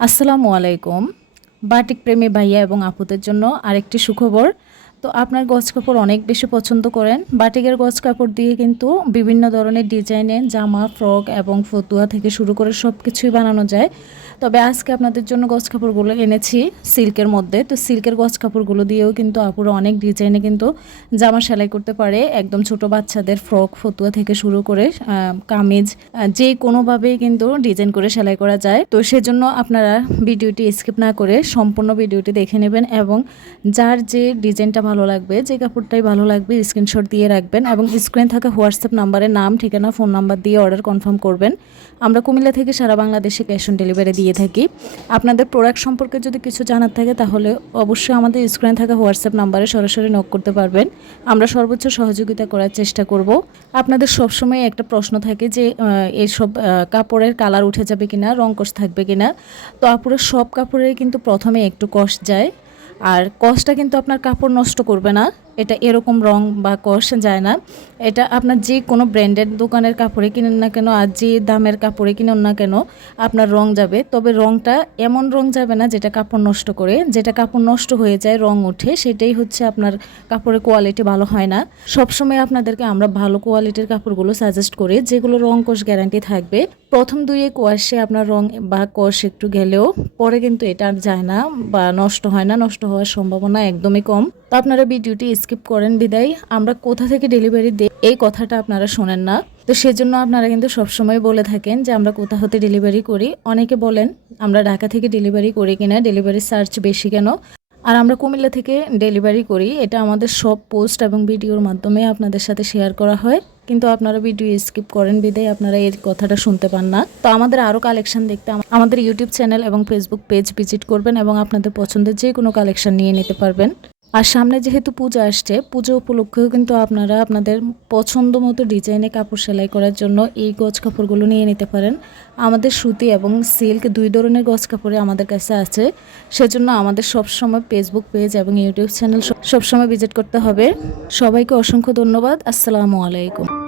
আসসালামু আলাইকুম। বাটিক প্রেমী ভাইয়া এবং আপুদের জন্য আরেকটি সুখবর। তো আপনার গজ কাপড় অনেক বেশি পছন্দ করেন। বাটিকের গজ কাপড় দিয়ে কিন্তু বিভিন্ন ধরনের ডিজাইনের জামা, ফ্রক এবং ফতুয়া থেকে শুরু করে সব কিছুই বানানো যায়। তবে আজকে আপনাদের জন্য গজ কাপড়গুলো এনেছি সিল্কের মধ্যে। তো সিল্কের গজ কাপড়গুলো দিয়েও কিন্তু আপুরা অনেক ডিজাইনে কিন্তু জামা সেলাই করতে পারে। একদম ছোট বাচ্চাদের ফ্রক, ফতুয়া থেকে শুরু করে কামিজ যে কোনোভাবেই কিন্তু ডিজাইন করে সেলাই করা যায়। তো সেজন্য আপনারা ভিডিওটি স্কিপ না করে সম্পূর্ণ ভিডিওটি দেখে নেবেন এবং যার যে ডিজাইনটা ভালো লাগবে, যে কাপড়টাই ভালো লাগবে স্ক্রিনশট দিয়ে রাখবেন এবং স্ক্রিনে থাকা হোয়াটসঅ্যাপ নাম্বারে নাম, ঠিকানা ফোন নাম্বার দিয়ে অর্ডার কনফার্ম করবেন। আমরা কুমিল্লা থেকে সারা বাংলাদেশে ক্যাশ অন ডেলিভারি দিয়ে থাকি। আপনাদের প্রোডাক্ট সম্পর্কে যদি কিছু জানার থাকে, তাহলে অবশ্যই আমাদের স্ক্রিনে থাকা হোয়াটসঅ্যাপ নাম্বারে সরাসরি নক করতে পারবেন। আমরা সর্বোচ্চ সহযোগিতা করার চেষ্টা করব। আপনাদের সবসময় একটা প্রশ্ন থাকে যে এইসব কাপড়ের কালার উঠে যাবে কিনা, রং কষ থাকবে কিনা? তো আপুরের সব কাপড়ের কিন্তু প্রথমে একটু কষ যায়। আর কষটা কিন্তু আপনার কাপড় নষ্ট করবে না। এটা এরকম রং বা কষ যায় না। এটা আপনার যে কোনো ব্র্যান্ডের দোকানের কাপড়ে কিনেন না কেন আর যে দামের কাপড়ে কিনেন না কেন আপনার রং যাবে। তবে রংটা এমন রং যাবে না যেটা কাপড় নষ্ট করে। যেটা কাপড় নষ্ট হয়ে যায়, রং ওঠে, সেটাই হচ্ছে আপনার কাপড়ের কোয়ালিটি ভালো হয় না। সবসময় আপনাদেরকে আমরা ভালো কোয়ালিটির কাপড়গুলো সাজেস্ট করি, যেগুলো রং কোষ গ্যারান্টি থাকবে। প্রথম দুই কোয়াশে আপনার রং বা কোষ একটু গেলেও, পরে কিন্তু এটা আর যায় না বা নষ্ট হয় না, নষ্ট হওয়ার সম্ভাবনা একদমই কম। তো আপনারা ভিডিওটি স্কিপ করেন বিদায়। আমরা কোথা থেকে ডেলিভারি দিই এই কথাটা আপনারা শোনেন না। তো সেজন্য আপনারা কিন্তু সবসময় বলে থাকেন যে আমরা কোথা হতে ডেলিভারি করি। অনেকে বলেন, আমরা ঢাকা থেকে ডেলিভারি করি কিনা? ডেলিভারি চার্জ বেশি কেন? আর আমরা কুমিল্লা থেকে ডেলিভারি করি। এটা আমাদের সব পোস্ট এবং ভিডিওর মাধ্যমে আপনাদের সাথে শেয়ার করা হয়। কিন্তু আপনারা ভিডিও স্কিপ করেন বিদায়, আপনারা এর কথাটা শুনতে পান না। তো আমাদের আরও কালেকশন দেখতে আমাদের ইউটিউব চ্যানেল এবং ফেসবুক পেজ ভিজিট করবেন এবং আপনাদের পছন্দের যে কোনো কালেকশন নিয়ে নিতে পারবেন। আর সামনে যেহেতু পূজা আসছে, পুজো উপলক্ষেও কিন্তু আপনারা আপনাদের পছন্দ মতো ডিজাইনে কাপড় সেলাই করার জন্য এই গজ কাপড়গুলো নিয়ে নিতে পারেন। আমাদের সুতি এবং সিল্ক দুই ধরনের গজ কাপড়ে আমাদের কাছে আছে। সেজন্য আমাদের সবসময় ফেসবুক পেজ এবং ইউটিউব চ্যানেল সবসময় ভিজিট করতে হবে। সবাইকে অসংখ্য ধন্যবাদ। আসসালামু আলাইকুম।